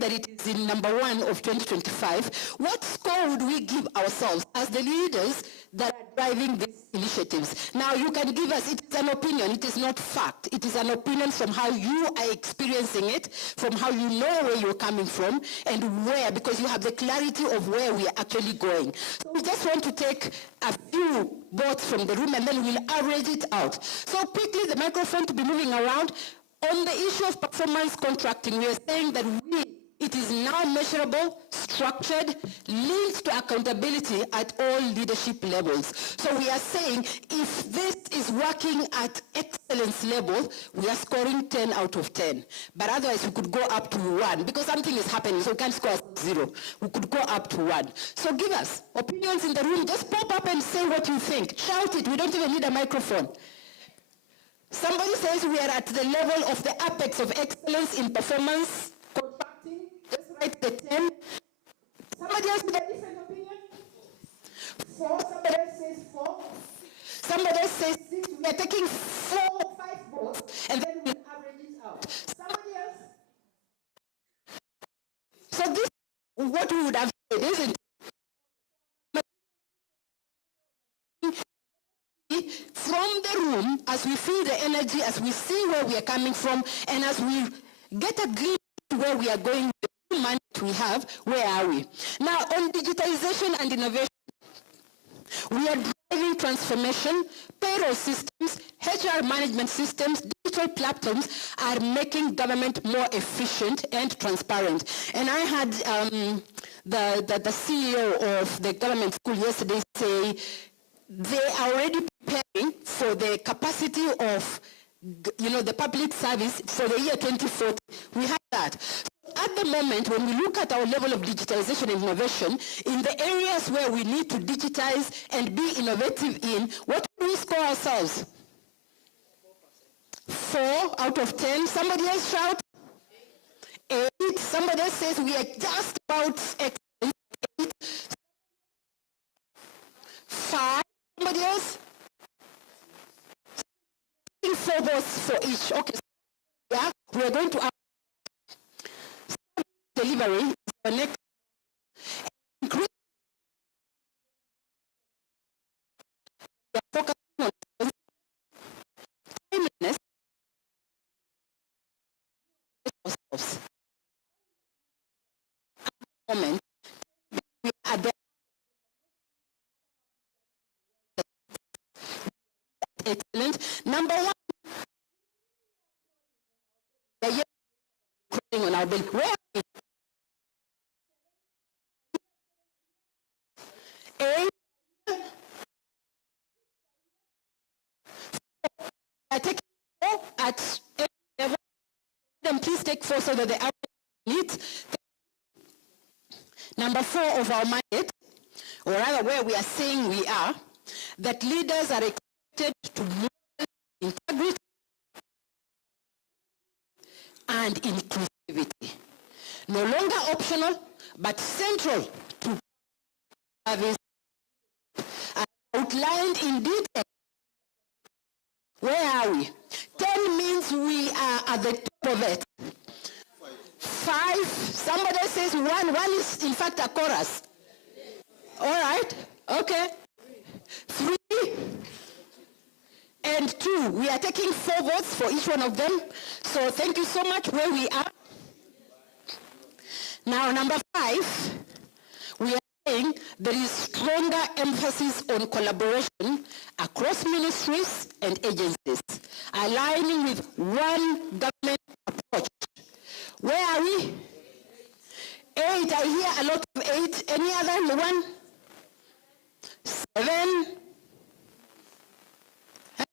that it is in number 1 of 2025, what score would we give ourselves as the leaders that are driving these initiatives? Now, you can give us, it is an opinion, it is not fact. It is an opinion from how you are experiencing it, from how you know where you're coming from, and where, because you have the clarity of where we are actually going. So we just want to take a few votes from the room, and then we'll average it out. So quickly, the microphone to be moving around. On the issue of performance contracting, we are saying that it is now measurable, structured, linked to accountability at all leadership levels. So we are saying if this is working at excellence level, we are scoring 10 out of 10. But otherwise we could go up to 1 because something is happening, so we can't score 0. We could go up to 1. So give us opinions in the room. Just pop up and say what you think. Shout it. We don't even need a microphone. Somebody says we are at the level of the apex of excellence in performance contracting. Just write the 10. Somebody else with a different opinion? 4. Somebody else says 4. Somebody else says 6. We are taking 4 or 5 votes and then we'll average it out. Somebody else? So this is what we would have said, isn't it? From the room, as we feel the energy, as we see where we are coming from, and as we get a glimpse to where we are going with the money we have, where are we? Now, on digitization and innovation, we are driving transformation. Payroll systems, HR management systems, digital platforms are making government more efficient and transparent. And I had the CEO of the government school yesterday say they are already preparing for the capacity of, the public service for the year 2040. We have that. At the moment, when we look at our level of digitization and innovation, in the areas where we need to digitize and be innovative in, what do we score ourselves? 4 out of 10. Somebody else shout? 8. Somebody else says we are just about excellent. 8. 5. Somebody else? 4 votes for each. Okay. Yeah, we are going to have delivery is the next. We are focusing on timeliness ourselves. At the moment, we are there. Excellent. Number 1, we are crawling on our bill. Where are we? 8. We are taking 4 at every level. Then please take 4 so that the average meets. Number 4 of our mandate, or rather where we are saying we are, that leaders are expected to model integrity and inclusivity. No longer optional, but central to service, outlined in detail. Where are we? 10 means we are at the top of it. 5, somebody says 1. 1 is in fact a chorus. All right, okay. 3 and 2. We are taking 4 votes for each one of them. So thank you so much where we are. Now, number 5, we are saying there is stronger emphasis on collaboration across ministries and agencies, aligning with one government approach. Where are we? 8, I hear a lot of 8. Any other one? 7.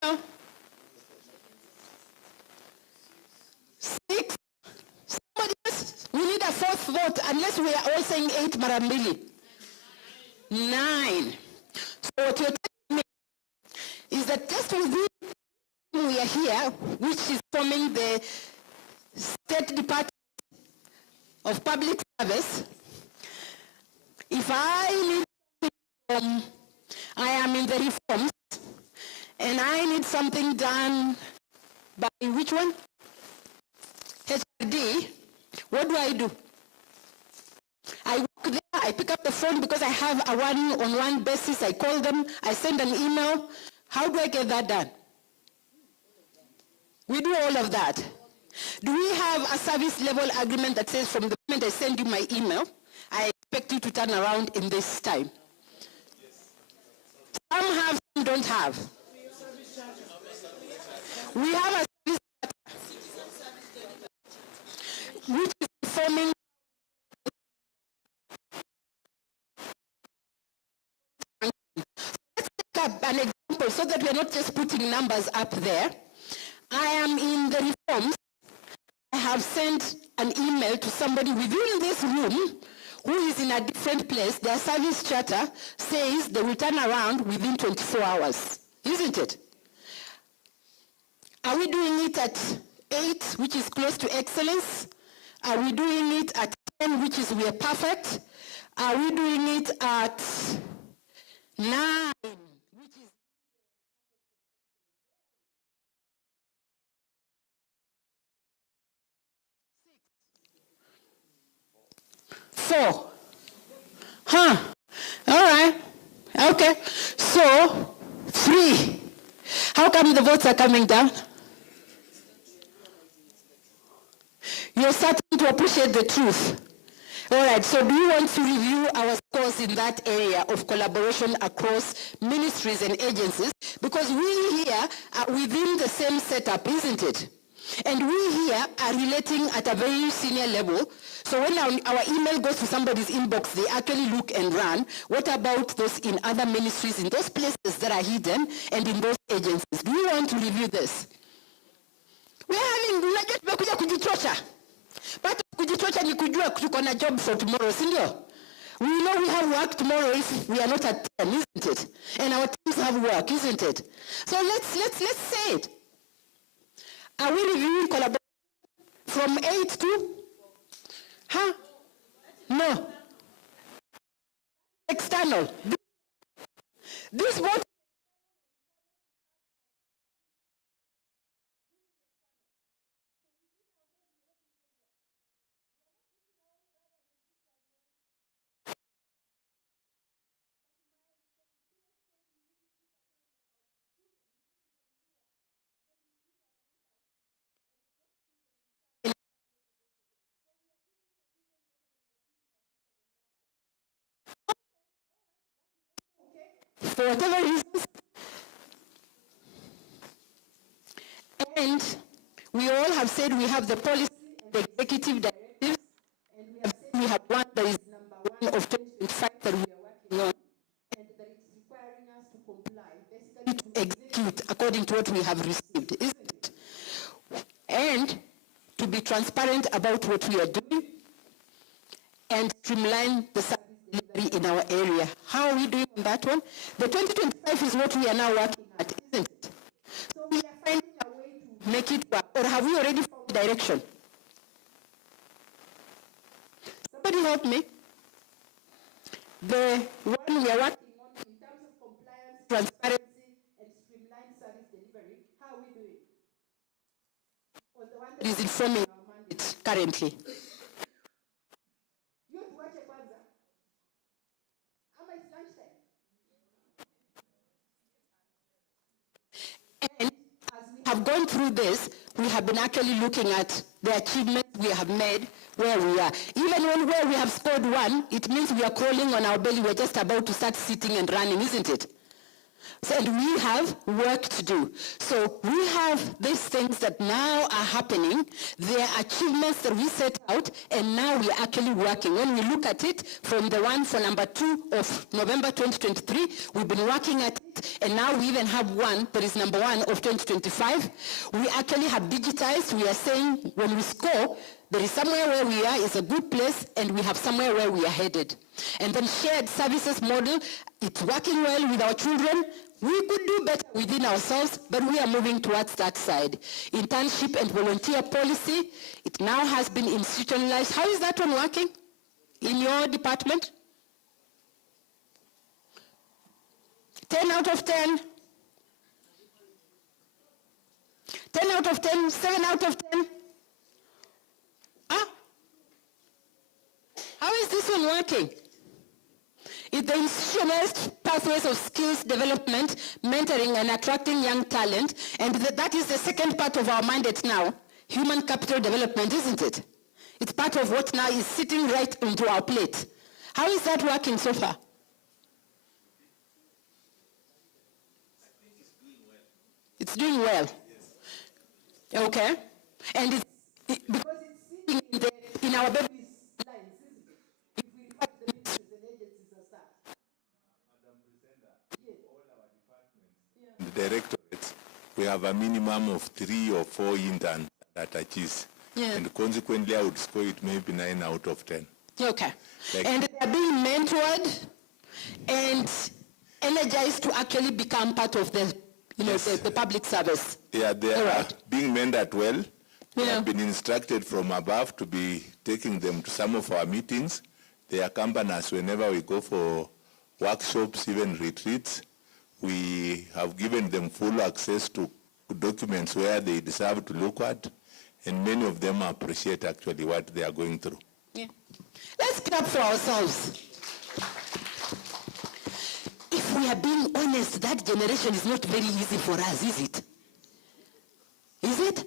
Hello? 6. Somebody else? We need a 4th vote unless we are all saying 8 marambili. 9. So what you're telling me is that just within we are here, which is forming the State Department of Public Service, if I need something from, I am in the reforms, and I need something done by which one? HRD, what do? I walk there, I pick up the phone because I have a one-on-one basis. I call them, I send an email. How do I get that done? We do all of that. Do we have a service level agreement that says from the moment I send you my email, I expect you to turn around in this time? Some have, some don't have. We have a service which is informing. Let's take up an example so that we're not just putting numbers up there. I am in the reforms. I have sent an email to somebody within this room who is in a different place. Their service charter says they will turn around within 24 hours, isn't it? Are we doing it at 8, which is close to excellence? Are we doing it at 10, which is we are perfect? Are we doing it at 9, which is 4? Huh? All right. Okay. So, 3. How come the votes are coming down? You're starting to appreciate the truth. All right, so do you want to review our scores in that area of collaboration across ministries and agencies? Because we here are within the same setup, isn't it? And we here are relating at a very senior level. So when our email goes to somebody's inbox, they actually look and run. What about those in other ministries, in those places that are hidden, and in those agencies? Do you want to review this? We're having, tumekuja kujichocha. But kujichocha ni kujua tuko na job for tomorrow, sindio? We know we have work tomorrow if we are not at 10, isn't it? And our teams have work, isn't it? So let's say it. Are we reviewing collaboration from 8 to? Huh? No. External. This vote. For whatever reasons. And we all have said we have the policy and the executive directives, and we have said we have one that is #1 of 2025 that we are working on, and that it's requiring us to comply, basically to execute according to what we have received, isn't it? And to be transparent about what we are doing and streamline the service delivery in our area. How are we doing on that one? The 2025 is what we are now working at, isn't it? So we are finding a way to make it work. Or have we already found direction? Somebody help me. The one we are working on in terms of compliance, transparency, and streamlined service delivery, how are we doing? Or the one that is informing our mandate currently? And as we have gone through this, we have been actually looking at the achievements we have made where we are. Even where we have scored 1, it means we are crawling on our belly. We're just about to start sitting and running, isn't it? So, and we have work to do. So we have these things that now are happening. They are achievements that we set out, and now we're actually working. When we look at it from the one for number 2 of November 2023, we've been working at it, and now we even have one that is number 1 of 2025. We actually have digitized. We are saying when we score, there is somewhere where we are is a good place, and we have somewhere where we are headed. And then shared services model, it's working well with our children. We could do better within ourselves, but we are moving towards that side. Internship and volunteer policy, it now has been institutionalized. How is that one working in your department? 10 out of 10. 10 out of 10, 7 out of 10. Huh? How is this even working. It's the institutionalized pathways of skills development, mentoring and attracting young talent. And that is the second part of our mandate now, human capital development, isn't it? It's part of what now is sitting right onto our plate. How is that working so far? It's doing well. Yes. Okay. And because it's sitting in our baby's lines, isn't it? If we fight the ministries and agencies and stuff. Madam Presenter, yes. All our departments, the directorates, we have a minimum of 3 or 4 interns that achieve. Yeah. And consequently, I would score it maybe 9 out of 10. Okay. And they are being mentored and energized to actually become part of the, the public service. Yeah, they are being mentored well. They have been instructed from above to be taking them to some of our meetings. They accompany us whenever we go for workshops, even retreats. We have given them full access to documents where they deserve to look at, and many of them appreciate actually what they are going through. Yeah. Let's clap for ourselves. If we are being honest, that generation is not very easy for us, is it? Is it?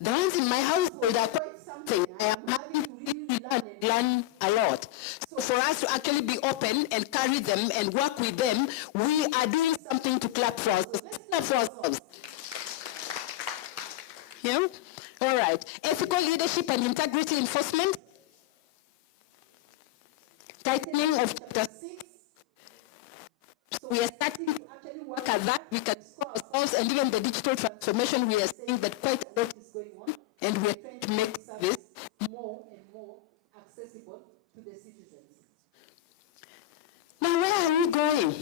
The ones in my household are quite something. I am having to really learn a lot. So for us to actually be open and carry them and work with them, we are doing something to clap for ourselves. Let's clap for ourselves. Yeah? All right. Ethical leadership and integrity enforcement. Tightening of chapter 6. So we are starting to actually work at that. We can score ourselves, and even the digital transformation, we are saying that quite a lot is going on, and we are trying to make service more and more accessible to the citizens. Now, where are we going?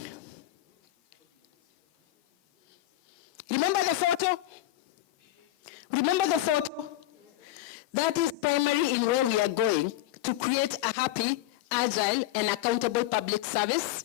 Remember the photo? Remember the photo? That is primary in where we are going, to create a happy, agile, and accountable public service.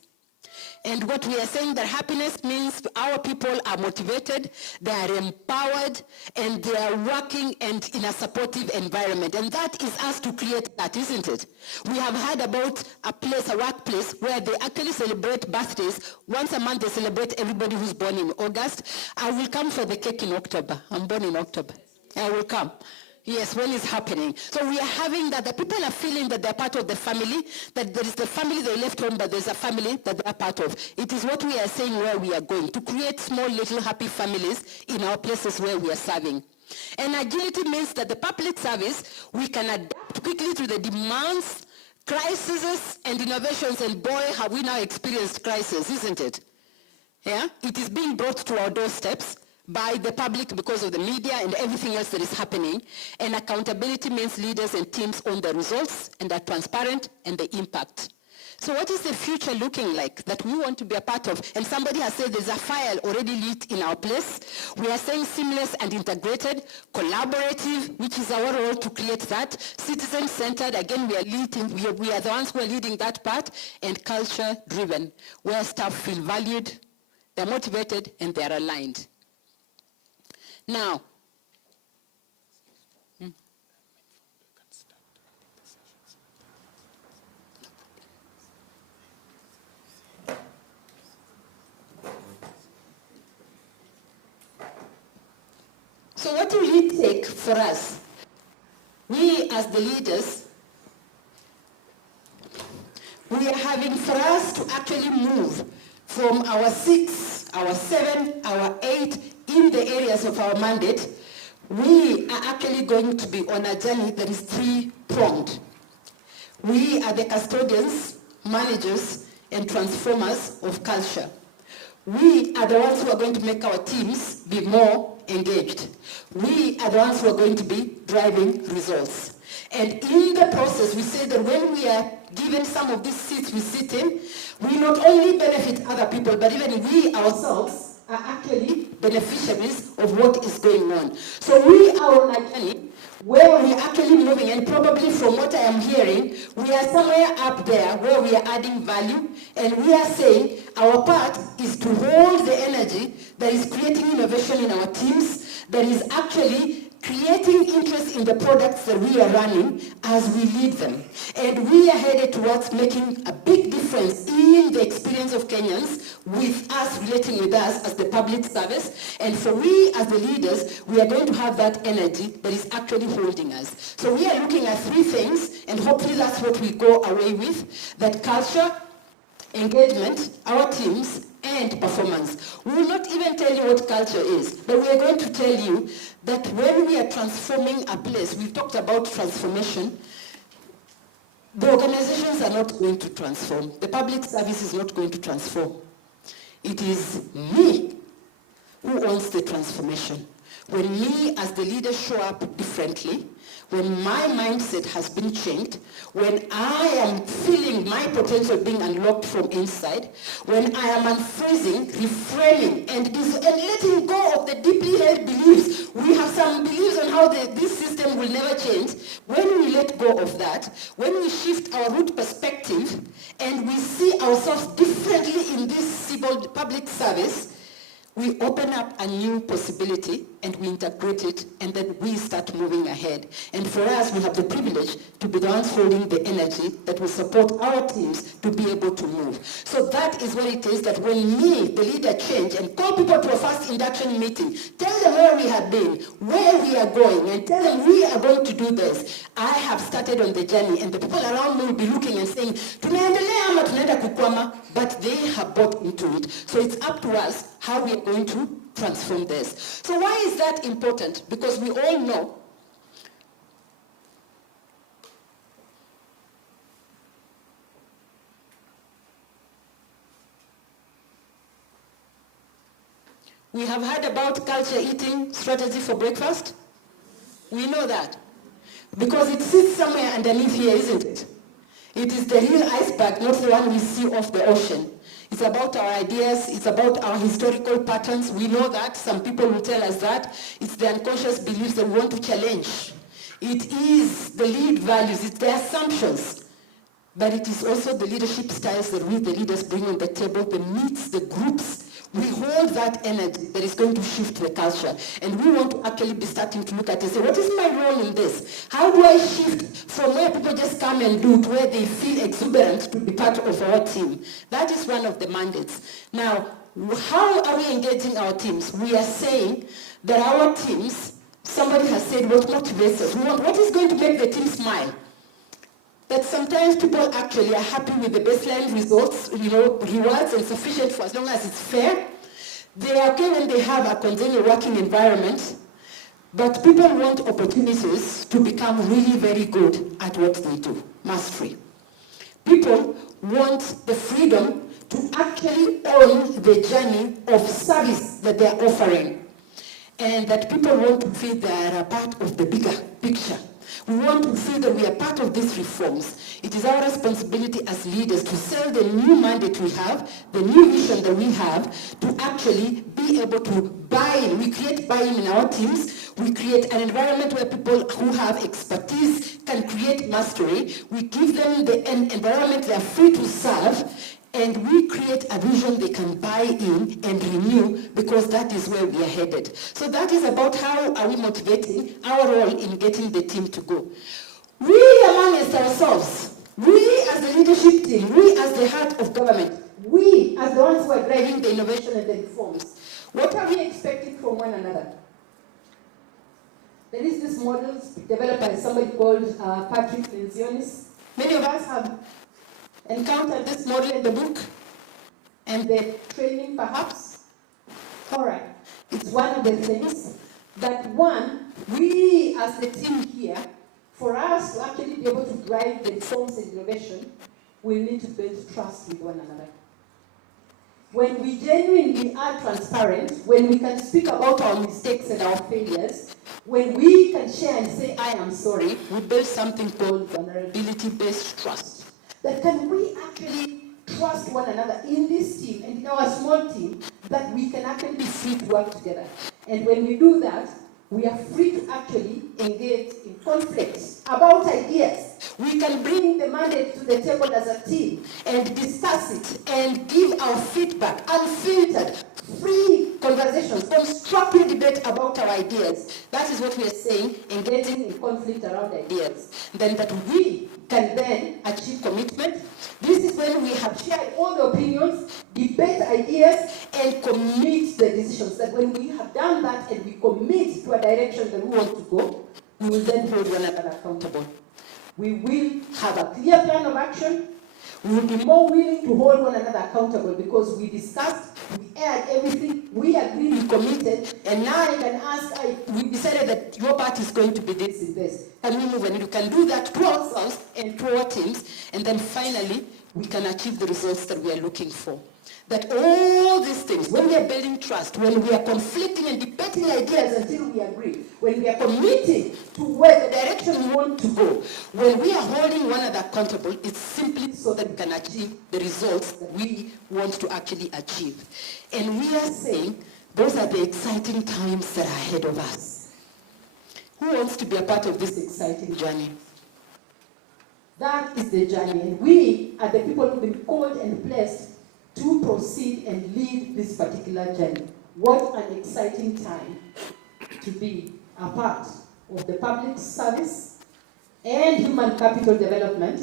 And what we are saying, that happiness means our people are motivated, they are empowered, and they are working and in a supportive environment. And that is us to create that, isn't it? We have heard about a workplace where they actually celebrate birthdays. Once a month they celebrate everybody who's born in August. I will come for the cake in October. I'm born in October. I will come. Yes, when it's happening. So we are having that, the people are feeling that they're part of the family, that there is the family they left home, but there's a family that they're part of. It is what we are saying where we are going, to create small little happy families in our places where we are serving. And agility means that the public service, we can adapt quickly to the demands, crises, and innovations, and boy, have we now experienced crisis, isn't it? Yeah? It is being brought to our doorsteps by the public because of the media and everything else that is happening. And accountability means leaders and teams own the results and are transparent and the impact. So what is the future looking like that we want to be a part of? And somebody has said there's a fire already lit in our place. We are saying seamless and integrated, collaborative, which is our role to create that. Citizen-centered, again, we are the ones who are leading that part. And culture-driven, where staff feel valued, they're motivated, and they're aligned. Now, so what will it take for us? We as the leaders, we are having for us to actually move from our 6, our 7, our 8, in the areas of our mandate, we are actually going to be on a journey that is 3-pronged. We are the custodians, managers, and transformers of culture. We are the ones who are going to make our teams be more engaged. We are the ones who are going to be driving results. And in the process, we say that when we are given some of these seats we sit in, we not only benefit other people, but even we ourselves are actually beneficiaries of what is going on. So we are on a journey where we are actually moving, and probably from what I am hearing, we are somewhere up there where we are adding value, and we are saying our part is to hold the energy that is creating innovation in our teams, that is actually creating interest in the products that we are running as we lead them. And we are headed towards making a big difference in the experience of Kenyans with us, relating with us as the public service. And for we as the leaders, we are going to have that energy that is actually holding us. So we are looking at three things, and hopefully that's what we go away with: that culture, engagement, our teams, and performance. We will not even tell you what culture is, but we are going to tell you that when we are transforming a place, we've talked about transformation, the organizations are not going to transform. The public service is not going to transform. It is me who owns the transformation. When me as the leader show up differently, when my mindset has been changed, when I am feeling my potential being unlocked from inside, when I am unfreezing, reframing, and letting go of the deeply held beliefs. We have some beliefs on how this system will never change. When we let go of that, when we shift our root perspective, and we see ourselves differently in this civil public service, we open up a new possibility and we integrate it, and then we start moving ahead. And for us, we have the privilege to be the ones holding the energy that will support our teams to be able to move. So that is what it is, that when me, the leader, change and call people to a first induction meeting, tell them where we have been, where we are going, and tell them we are going to do this. I have started on the journey, and the people around me will be looking and saying, tunaendelea ama tunaenda kukwama, but they have bought into it. So it's up to us how we are going to transform this. So why is that important? Because we all know we have heard about culture eating strategy for breakfast. We know that because it sits somewhere underneath here, isn't it? It is the real iceberg, not the one we see off the ocean. It's about our ideas, it's about our historical patterns. We know that. Some people will tell us that. It's the unconscious beliefs that we want to challenge. It is the lead values, it's the assumptions. But it is also the leadership styles that we, the leaders, bring on the table, the meets, the groups. We hold that energy that is going to shift the culture. And we want to actually be starting to look at it and say, what is my role in this? How do I shift from where people just come and do to where they feel exuberant to be part of our team? That is one of the mandates. Now, how are we engaging our teams? We are saying that our teams, somebody has said, what motivates us? What is going to make the team smile? That sometimes people actually are happy with the baseline results, rewards and sufficient for as long as it's fair. They are okay when they have a congenial working environment, but people want opportunities to become really very good at what they do, mastery. People want the freedom to actually own the journey of service that they're offering, and that people want to feel they are a part of the bigger picture. We want to feel that we are part of these reforms. It is our responsibility as leaders to sell the new mandate we have, the new vision that we have, to actually be able to buy in. We create buy-in in our teams. We create an environment where people who have expertise can create mastery. We give them the environment they are free to serve. And we create a vision they can buy in and renew, because that is where we are headed. So that is about how are we motivating our role in getting the team to go. We amongst ourselves, we as the leadership team, we as the heart of government, we as the ones who are driving the innovation and the reforms, what are we expecting from one another? There is this model developed by somebody called Patrick Lencioni. Many of us have encountered this model in the book and the training perhaps. All right, it's one of the things that we as the team here, for us to actually be able to drive the reforms and innovation, we need to build trust with one another. When we genuinely are transparent, when we can speak about our mistakes and our failures, when we can share and say, I am sorry, we build something called vulnerability-based trust. That can we actually trust one another in this team and in our small team, that we can actually be free to work together. And when we do that, we are free to actually engage in conflicts about ideas. We can bring the mandate to the table as a team and discuss it and give our feedback unfiltered free conversations, constructive debate about our ideas. That is what we are saying, engaging in conflict around ideas. Then that we can then achieve commitment. This is when we have shared all the opinions, debate ideas, and commit the decisions. That when we have done that and we commit to a direction that we want to go, we will then hold one another accountable. We will have a clear plan of action. We will be more willing to hold one another accountable because we discussed, we aired everything, we agreed, we committed, and now I can ask, we decided that your part is going to be this and this. And we move, and we can do that to ourselves and to our teams, and then finally, we can achieve the results that we are looking for. That all these things, when we are building trust, when we are conflicting and debating ideas until we agree, when we are committing to where the direction we want to go, when we are holding one another accountable, it's simply so that we can achieve the results that we want to actually achieve. And we are saying those are the exciting times that are ahead of us. Who wants to be a part of this exciting journey? That is the journey, and we are the people who've been called and blessed to proceed and lead this particular journey. What an exciting time to be a part of the public service and human capital development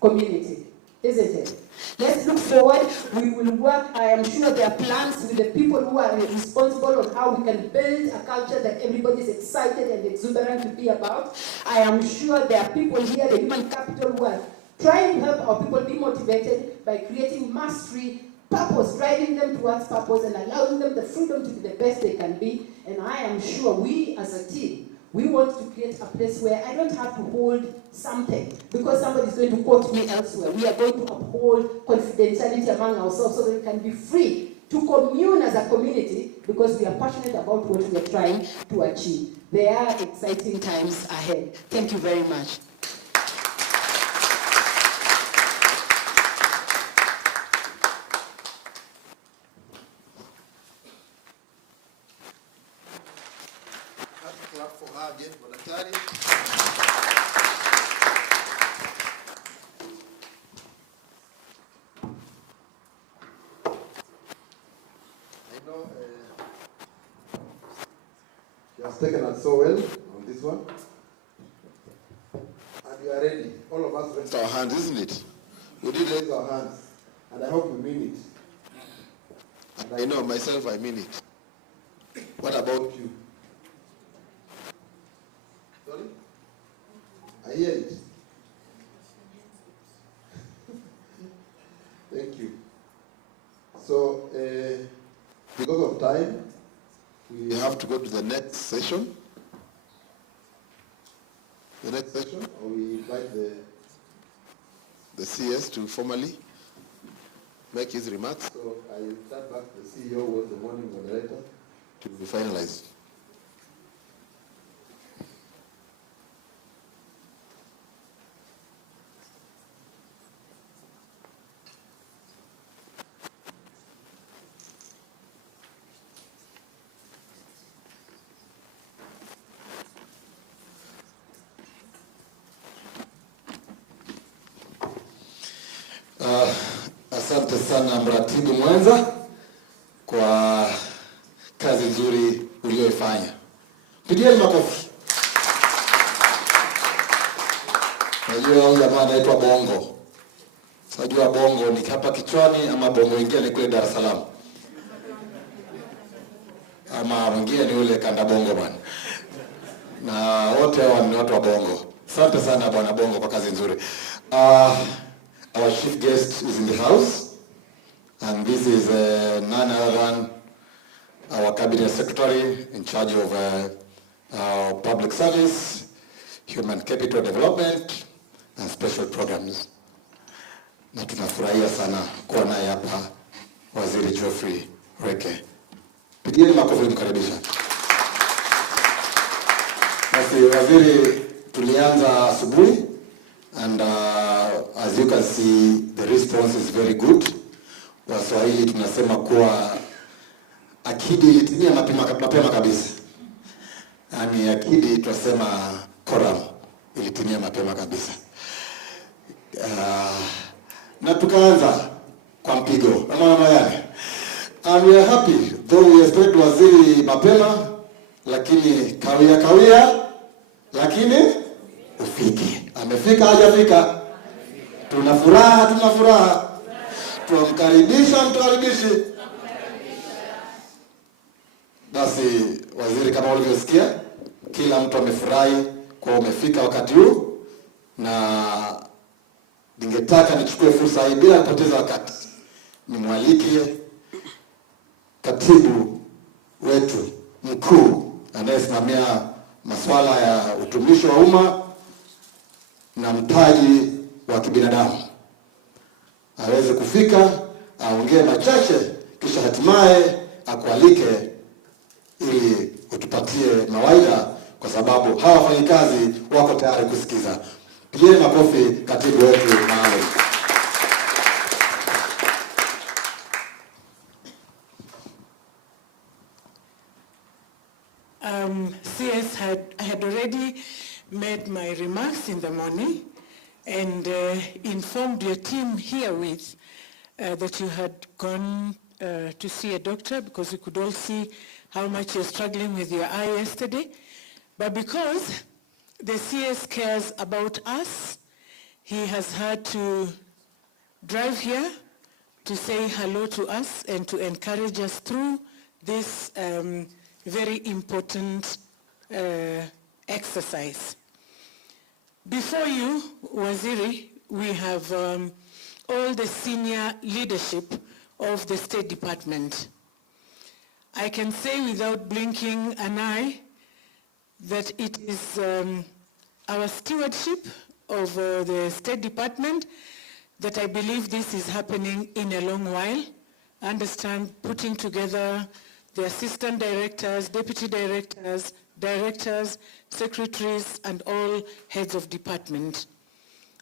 community, isn't it? Let's look forward. We will work. I am sure there are plans with the people who are responsible on how we can build a culture that everybody is excited and exuberant to be about. I am sure there are people here, the human capital, who are trying to help our people be motivated by creating mastery, purpose, driving them towards purpose and allowing them the freedom to be the best they can be. And I am sure we as a team, we want to create a place where I don't have to hold something because somebody is going to quote me elsewhere. We are going to uphold confidentiality among ourselves so that we can be free to commune as a community because we are passionate about what we are trying to achieve. There are exciting times ahead. Thank you very much. She has taken us so well on this one. And we are ready. All of us raised our hands, isn't it? We did raise our hands. And I hope we mean it. And I know myself I mean it. What about you? Sorry? I hear it. Thank you. So, because of time, we have to go to the next session. The next session, or we invite the CS to formally make his remarks. So I will start back. The CEO was the morning moderator to be finalized. Asante sana mratibu mwenza kwa kazi nzuri uliyoifanya. Pigieni makofi. Najua huyu jamaa anaitwa Bongo. Sajua Bongo ni hapa kichwani ama Bongo wengine ni kule Dar es Salaam. Ama wengine ni ule kanda Bongo bwana. Na wote hao ni watu wa Bongo. Asante sana bwana Bongo kwa kazi nzuri. Our chief guest is in the house, and this is none other than our cabinet secretary in charge of our public service, human capital development, and special programs. Na tunafurahia sana kuwa naye hapa Waziri Geoffrey Reke. Pigieni makofi mkaribisha. Basi waziri, tulianza asubuhi. And as you can see, the response is very good. Waswahili tunasema kuwa akidi ilitimia mapema kabisa. Yaani akidi tunasema koram ilitimia mapema kabisa. Na tukaanza kwa mpigo. Ama yale. And we are happy, though we expect waziri mapema, lakini kawia, lakini ufiki. Amefika, hajafika. Tuna furaha. Tuamkaribisha, mtukaribishe. Basi, waziri, kama ulivyosikia, kila mtu amefurahi kwa umefika wakati huu, na ningetaka nichukue fursa hii bila kupoteza wakati nimwalike katibu wetu mkuu anayesimamia masuala ya utumishi wa umma na mtaji wa kibinadamu aweze kufika, aongee machache, kisha hatimaye akualike ili utupatie mawaidha, kwa sababu hawa wafanyikazi wako tayari kusikiza. Pigieni makofi katibu wetu maalum. CS had already made my remarks in the morning and informed your team herewith that you had gone to see a doctor because we could all see how much you're struggling with your eye yesterday. But because the CS cares about us, he has had to drive here to say hello to us and to encourage us through this very important exercise. Before you, Waziri, we have all the senior leadership of the State Department. I can say without blinking an eye that it is our stewardship of the State Department that I believe this is happening in a long while. I understand putting together the assistant directors, deputy directors, directors, secretaries, and all heads of department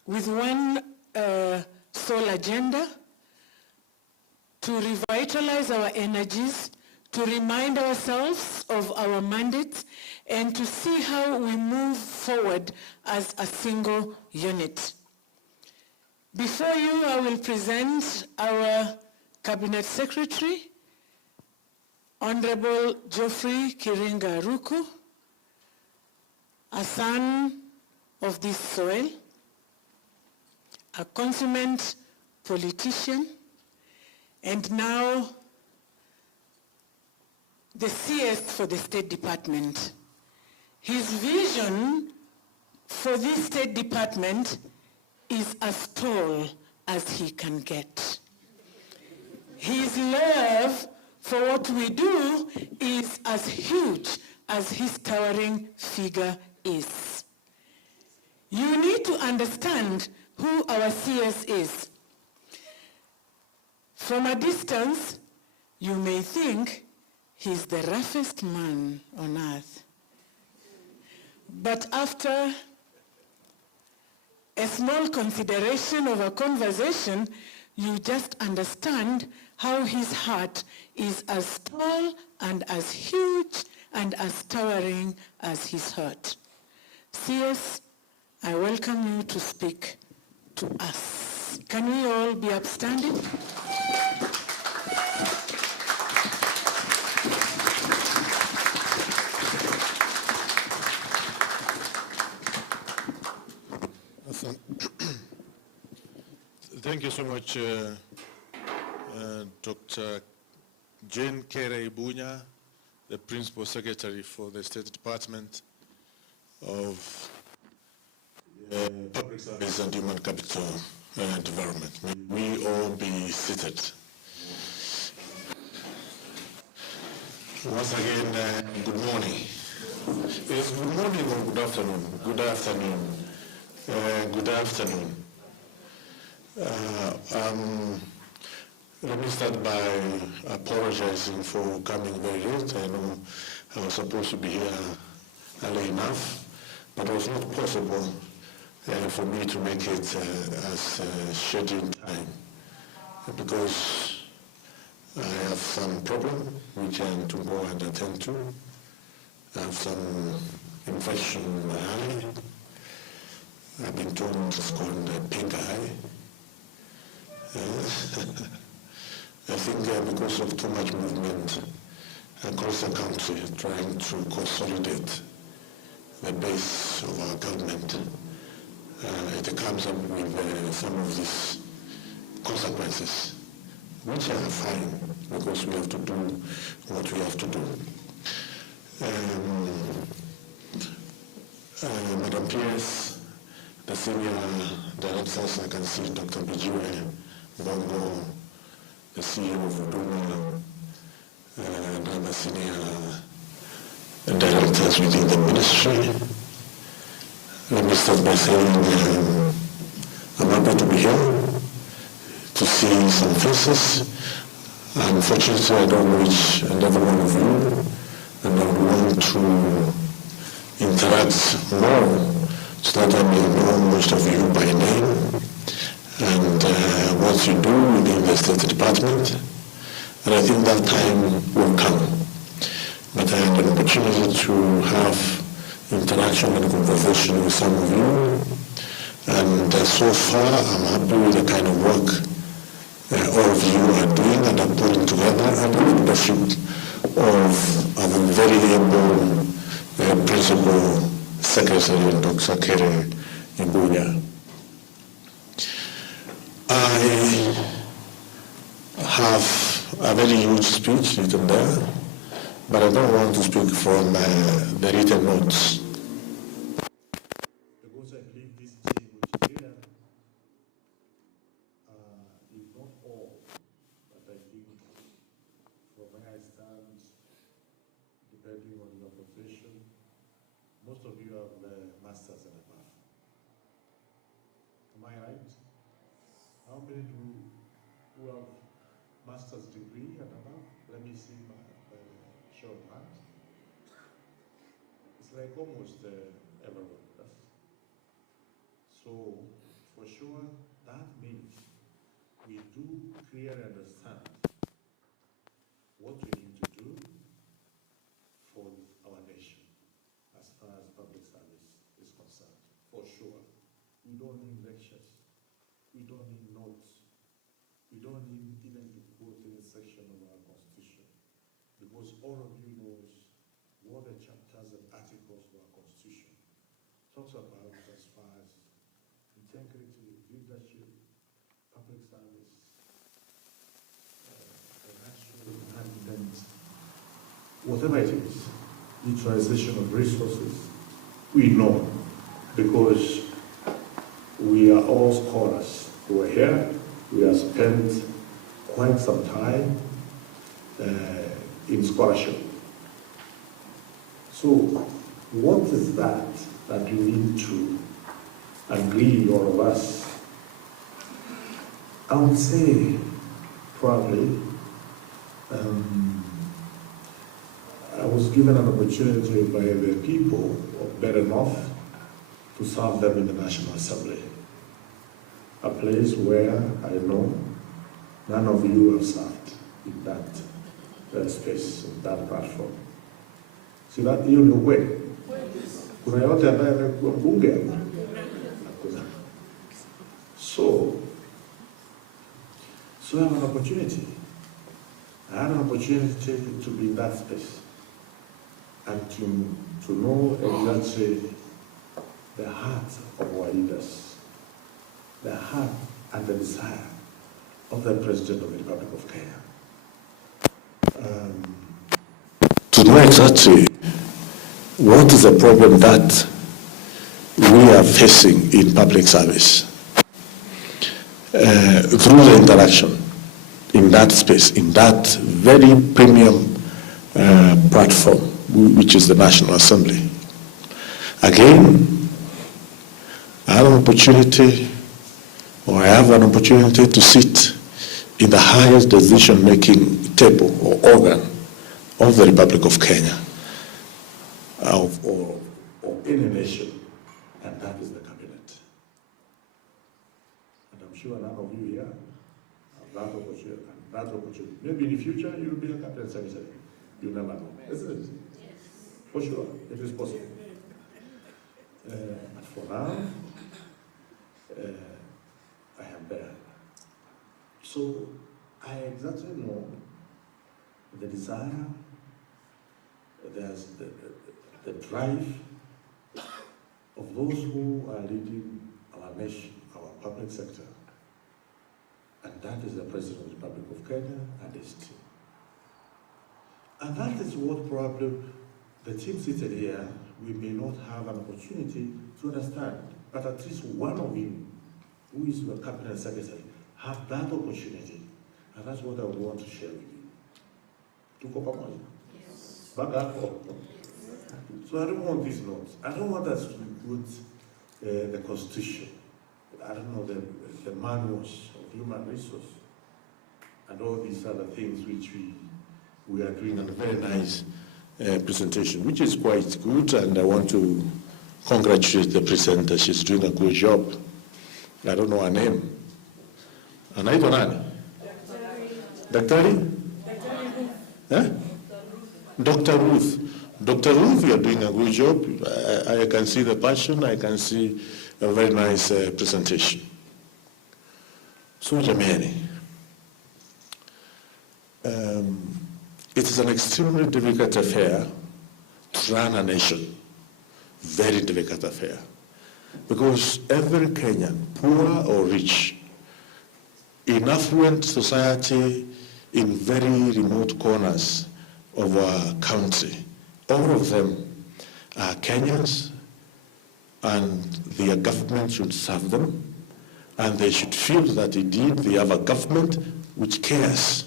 with one sole agenda: to revitalize our energies, to remind ourselves of our mandates, and to see how we move forward as a single unit. Before you, I will present our Cabinet Secretary, Honorable Geoffrey Kiringa Ruku, a son of this soil, a consummate politician, and now the CS for the State Department. His vision for this State Department is as tall as he can get. His love for what we do is as huge as his towering figure is. You need to understand who our CS is. From a distance, you may think he's the roughest man on earth. But after a small consideration of a conversation, you just understand how his heart is as tall and as huge and as towering as his heart. CS, I welcome you to speak to us. Can we all be upstanding? Thank you so much, Dr. Jane Kere Ibunya, the Principal Secretary for the State Department of Public Service and Human Capital Development. May we all be seated. Once again, good morning. It's good morning or good afternoon? Good afternoon. Good afternoon. Let me start by apologizing for coming very late. I know I was supposed to be here early enough, but it was not possible for me to make it as scheduled time because I have some problem which I need to go and attend to. I have some infection in my eye. I've been told it's called pink eye. I think because of too much movement across the country trying to consolidate the base of our government, it comes up with some of these consequences, which are fine because we have to do what we have to do. Madam PS, the senior directors, I can see Dr. Bijiwe, Bongo, the CEO of Uduma, and other senior directors within the ministry. Let me start by saying I'm happy to be here, to see some faces. Unfortunately, I don't know each and every one of you, and I would want to interact more so that I may know most of you by name and what you do within the State Department. And I think that time will come. But I had an opportunity to have interaction and conversation with some of you. And so far, I'm happy with the kind of work all of you are doing and are putting together under the leadership of a very able Principal Secretary, Dr. Kere Ibuya. I have a very huge speech written there, but I don't want to speak from the written notes. Because I believe this team which is here, if not all, but I think from where I stand, depending on your profession, most of you have masters and above. Am I right? How many who have master's degree and above? Let me see by show of hands. It's like almost everyone does. So, for sure, that means we do clearly understand what we need to do for our nation as far as public service is concerned. For sure. We don't need lectures. We don't need notes. We don't need even to quote any section of our Constitution, because all of you knows what the chapters and articles of our Constitution talks about as far as integrity, leadership, public service, financial management, whatever it is, utilization of resources. We know because we are all scholars who are here. We have spent quite some time in scholarship. So what is that we need to agree, all of us? I would say probably I was given an opportunity by the people of Beremoth to serve them in the National Assembly, a place where I know none of you have served in that space, in that platform. Si that hiyo ni ukweli. Kuna yote ambaye amekuwa mbunge hapa? Hakuna. So I have an opportunity. I had an opportunity to be in that space and to know exactly the heart of our leaders, the heart and the desire of the President of the Republic of Kenya. To know exactly what is the problem that we are facing in public service through the interaction in that space, in that very premium platform, which is the National Assembly. Again, I have an opportunity to sit in the highest decision-making table or organ of the Republic of Kenya, of any nation, and that is the cabinet. And I'm sure none of you here have that opportunity. Maybe in the future you will be a cabinet secretary. You never know, isn't it? Yes. For sure, it is possible. But for now, I am there. So I I exactly know the desire, there's the drive of those who are leading our nation, our public sector, and that is the President of the Republic of Kenya and his team. And that is what probably the team seated here, we may not have an opportunity to understand, but at least one of you, who is your cabinet secretary, have that opportunity, and that's what I would want to share with you. Tuko pamoja? Yes. Back up. So I don't want these notes. I don't want us to put the constitution. I don't know, the manuals of human resource and all these other things which we are doing, and a very nice presentation, which is quite good, and I want to congratulate the presenter. She's doing a good job. I don't know her name. Anaitwa nani? Daktari? Dr. Ruth. Dr. Ruth, you are doing a good job. I can see the passion. I can see a very nice presentation. So, jamani, it is an extremely difficult affair to run a nation. Very difficult affair. Because every Kenyan, poor or rich, in affluent society, in very remote corners of our country, all of them are Kenyans, and their government should serve them, and they should feel that indeed they have a government which cares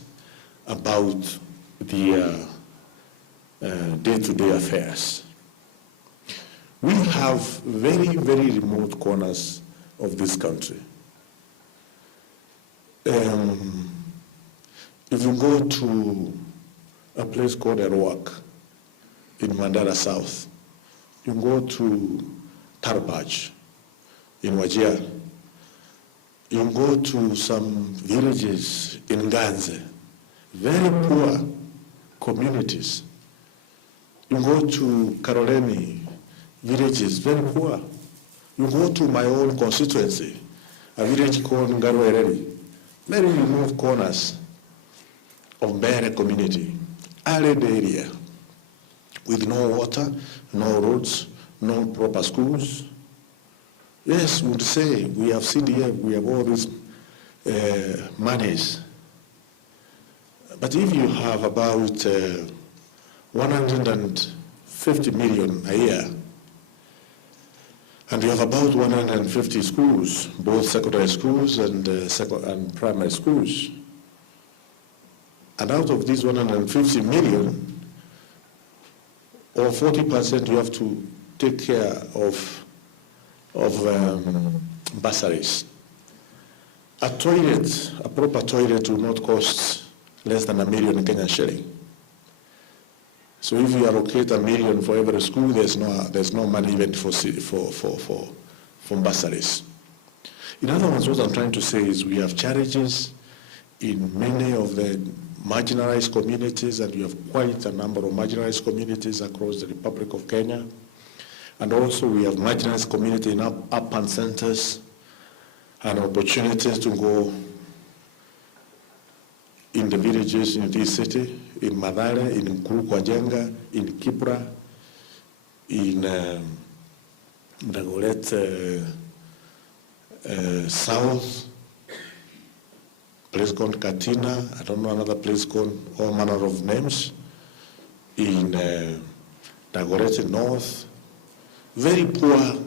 about their day-to-day affairs. We have very, very remote corners of this country. If you go to a place called Erwak in Mandara South, you go to Tarbaj in Wajir, you go to some villages in Ganze, very poor communities. You go to Karoleni, villages, very poor. You go to my own constituency, a village called Ngaruereri, very remote corners of Bere community, arid area, with no water, no roads, no proper schools. Yes, we would say, we have seen here, we have all these monies. But if you have about 150 million a year, and you have about 150 schools, both secondary schools and primary schools, and out of these 150 million, or 40%, you have to take care of bursaries. A toilet, a proper toilet, will not cost less than $1 million Kenyan shilling. So if you allocate $1 million for every school, there's no money even for bursaries. In other words, what I'm trying to say is we have challenges in many of the marginalized communities, and we have quite a number of marginalized communities across the Republic of Kenya. And also we have marginalized community in urban centers and opportunities to go in the villages in this city, in Mathare, in Nkuru-Kwa-Njenga, in Kibra, in Dagoret South, place called Katina, I don't know another place called all manner of names, in Dagoret North, very poor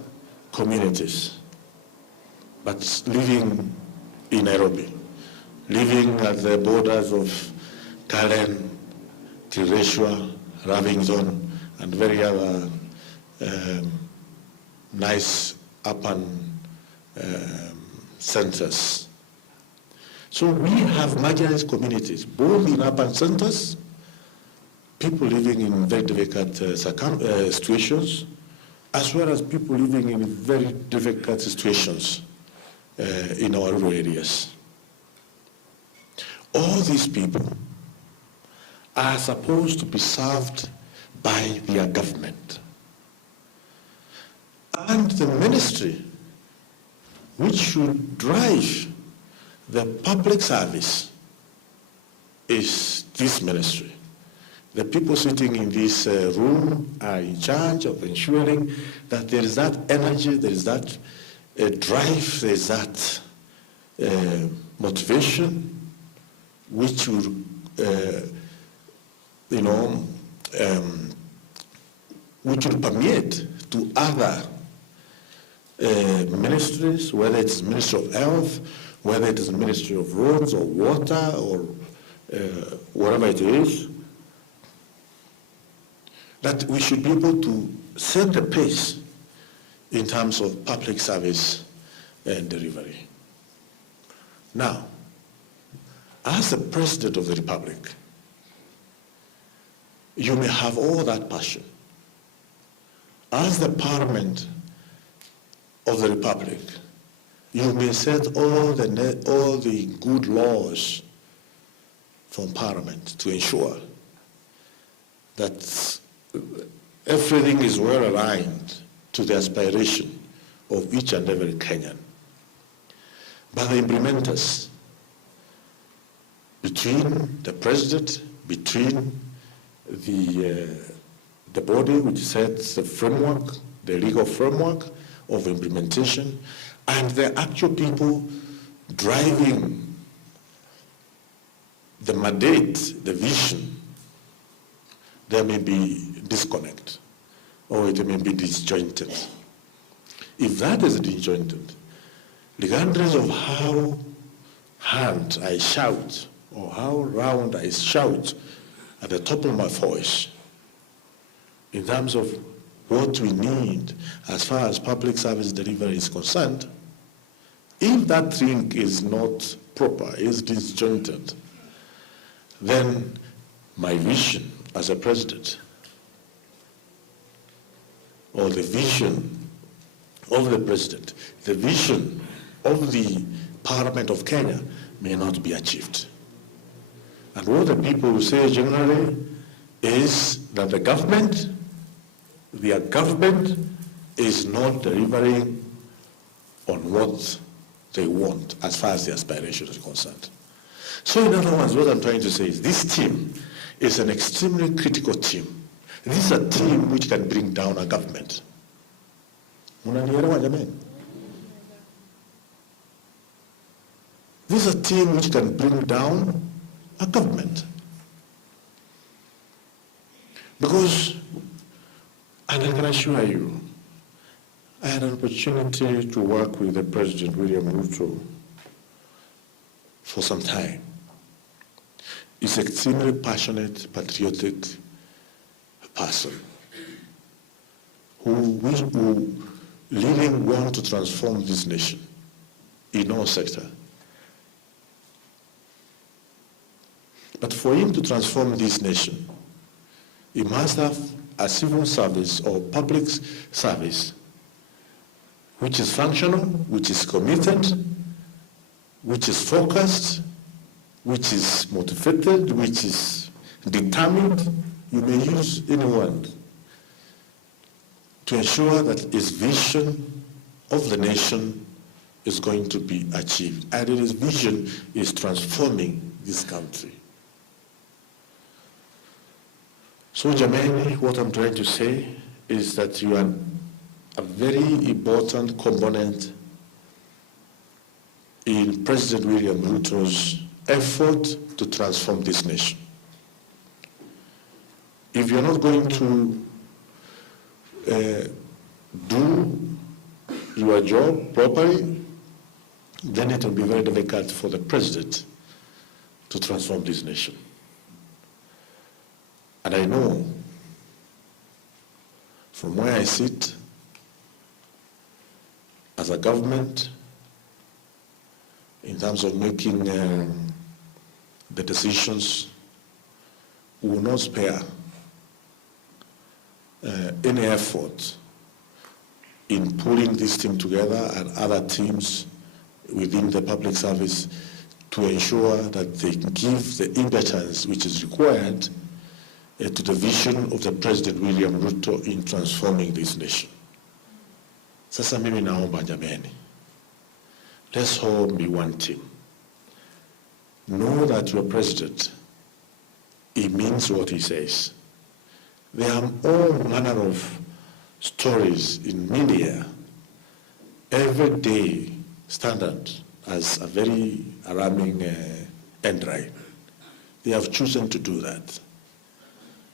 communities, but living in Nairobi, living at the borders of Karen, Tireshwa, Ravington, and very other nice urban centers. So we have marginalized communities, both in urban centers, people living in very difficult situations, as well as people living in very difficult situations in our rural areas. All these people are supposed to be served by their government. And the ministry, which should drive the public service, is this ministry. The people sitting in this room are in charge of ensuring that there is that energy, there is that drive, there is that motivation which will, which will permeate to other ministries, whether it's Ministry of Health, whether it is Ministry of Roads or Water or whatever it is, that we should be able to set the pace in terms of public service and delivery. Now, as the President of the Republic, you may have all that passion. As the Parliament of the Republic, you may set all the good laws from Parliament to ensure that everything is well aligned to the aspiration of each and every Kenyan. But the implementers, between the President, between the body which sets the framework, the legal framework of implementation, and the actual people driving the mandate, the vision, there may be disconnect, or it may be disjointed. If that is disjointed, regardless of how hard I shout, or how loud I shout at the top of my voice, in terms of what we need as far as public service delivery is concerned, if that thing is not proper, is disjointed, then my vision as a president, or the vision of the president, the vision of the Parliament of Kenya may not be achieved. And what the people will say generally is that the government, their government is not delivering on what they want as far as the aspiration is concerned. So in other words, what I'm trying to say is this team is an extremely critical team. This is a team which can bring down a government. This is a team which can bring down a government. Because, and I can assure you, I had an opportunity to work with the President William Ruto for some time. He's an extremely passionate, patriotic person who really want to transform this nation in all sectors. But for him to transform this nation, he must have a civil service or public service which is functional, which is committed, which is focused, which is motivated, which is determined. You may use any word to ensure that his vision of the nation is going to be achieved. And his vision is transforming this country. So, Jamani, what I'm trying to say is that you are a very important component in President William Ruto's effort to transform this nation. If you're not going to do your job properly, then it will be very difficult for the president to transform this nation. And I know from where I sit as a government, in terms of making the decisions, we will not spare any effort in pulling this team together and other teams within the public service to ensure that they give the impetus which is required to the vision of the President William Ruto in transforming this nation. Sasa mimi naomba jameni, let's all be one team. Know that your president he means what he says. There are all manner of stories in media every day. Standard as a very alarming end-right. They have chosen to do that.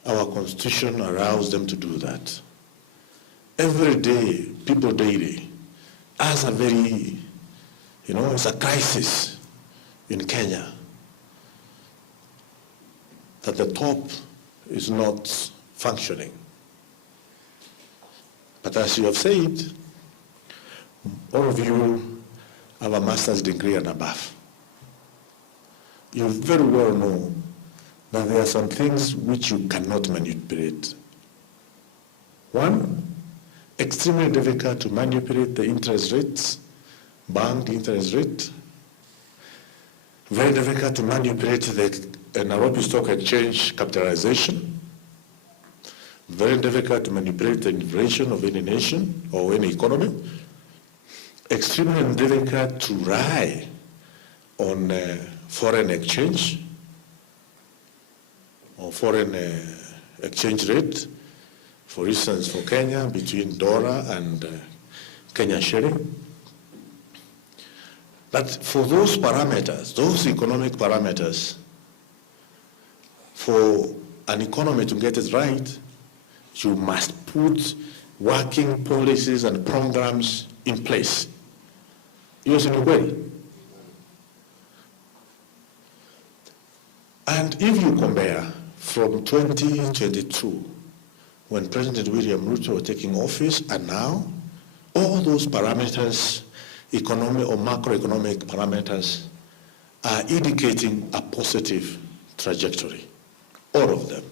Our constitution allows them to do that. Every day, people daily, as a very, it's a crisis in Kenya that the top is not functioning. But as you have said, all of you have a master's degree and above. You very well know that there are some things which you cannot manipulate. One, extremely difficult to manipulate the interest rates, bank interest rate. Very difficult to manipulate the Nairobi Stock Exchange capitalization. Very difficult to manipulate the inflation of any nation or any economy. Extremely difficult to rely on foreign exchange or foreign exchange rate. For instance, for Kenya, between dollar and Kenya shilling. But for those parameters, those economic parameters, for an economy to get it right, you must put working policies and programs in place. Yes, in a way. And if you compare from 2022, when President William Ruto was taking office, and now, all those parameters, economic or macroeconomic parameters, are indicating a positive trajectory, all of them.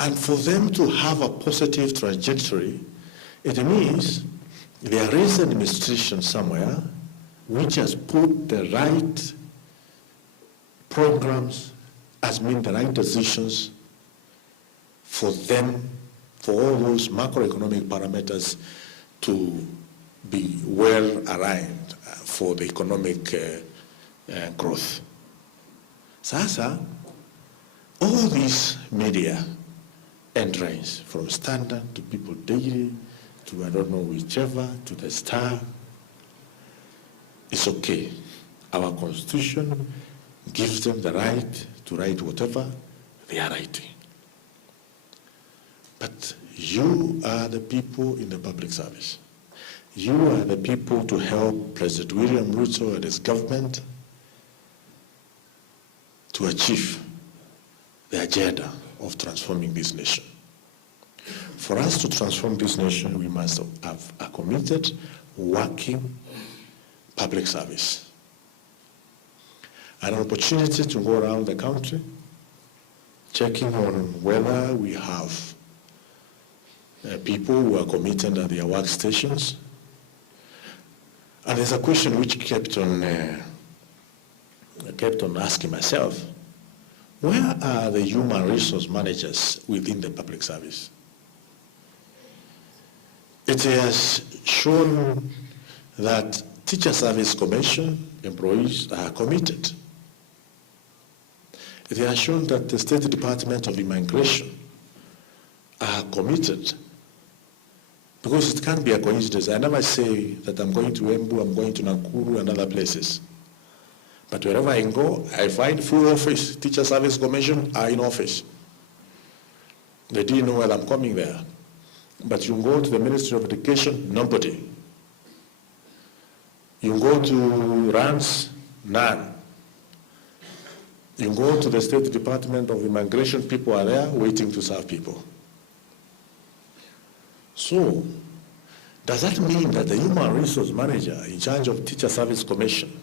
And for them to have a positive trajectory, it means there is an administration somewhere which has put the right programs, has made the right decisions for them, for all those macroeconomic parameters to be well aligned for the economic growth. Sasa, all these media entrance, from Standard to People Daily, to I don't know whichever, to the Star, it's okay. Our Constitution gives them the right to write whatever they are writing. But you are the people in the public service. You are the people to help President William Ruto and his government to achieve the agenda of transforming this nation. For us to transform this nation, we must have a committed, working public service. An opportunity to go around the country, checking on whether we have people who are committed at their workstations. And there's a question which kept on asking myself, where are the human resource managers within the public service? It has shown that Teacher Service Commission employees are committed. It has shown that the State Department of Immigration are committed. Because it can't be a coincidence. I never say that I'm going to Embu, I'm going to Nakuru and other places. But wherever I go, I find full office. Teacher Service Commission are in office. They didn't know where I'm coming there. But you go to the Ministry of Education, nobody. You go to RANS, none. You go to the State Department of Immigration, people are there waiting to serve people. So, does that mean that the human resource manager in charge of Teacher Service Commission,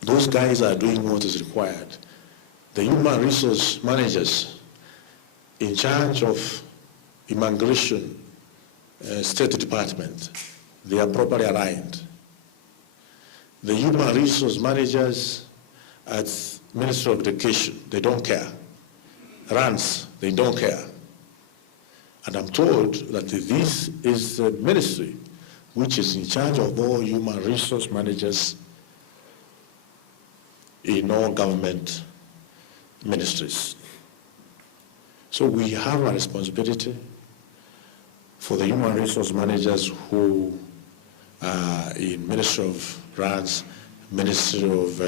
those guys are doing what is required? The human resource managers in charge of Immigration State Department, they are properly aligned. The human resource managers at Ministry of Education, they don't care. RANS, they don't care. And I'm told that this is the ministry which is in charge of all human resource managers in all government ministries. So we have a responsibility for the human resource managers who are in Ministry of Lands, Ministry of